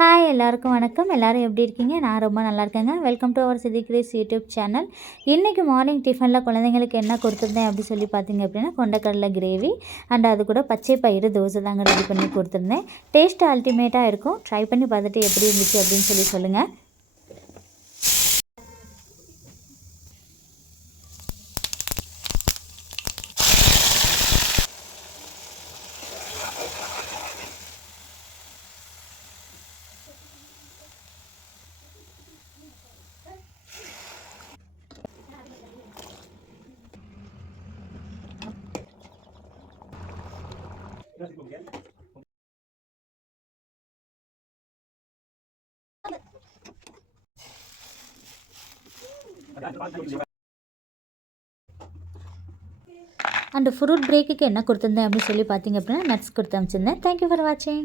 ஹாய் எல்லாருக்கும் வணக்கம். எல்லோரும் எப்படி இருக்கீங்க? நான் ரொம்ப நல்லா இருக்கேங்க. வெல்கம் டு அவர் சித்தி கிரேஸ் யூடியூப் சேனல். இன்றைக்கி மார்னிங் டிஃபனில் குழந்தைங்களுக்கு என்ன கொடுத்துருந்தேன் அப்படி சொல்லி பார்த்தீங்க அப்படின்னா கொண்டக்கடலை கிரேவி அண்ட் அது கூட பச்சை பயிறு தோசை தாங்க ரெடி பண்ணி கொடுத்துருந்தேன். டேஸ்ட் அல்டிமேட்டாக இருக்கும். ட்ரை பண்ணி பார்த்துட்டு எப்படி இருந்துச்சு அப்படின்னு சொல்லி சொல்லுங்கள். அண்ட் ஃப்ரூட் பிரேக்குக்கு என்ன கொடுத்துருந்தேன் அப்படின்னு சொல்லி பார்த்தீங்க அப்படின்னா நட்ஸ் கொடுத்து அனுப்பிச்சிருந்தேன். தேங்க்யூ ஃபார் வாட்சிங்.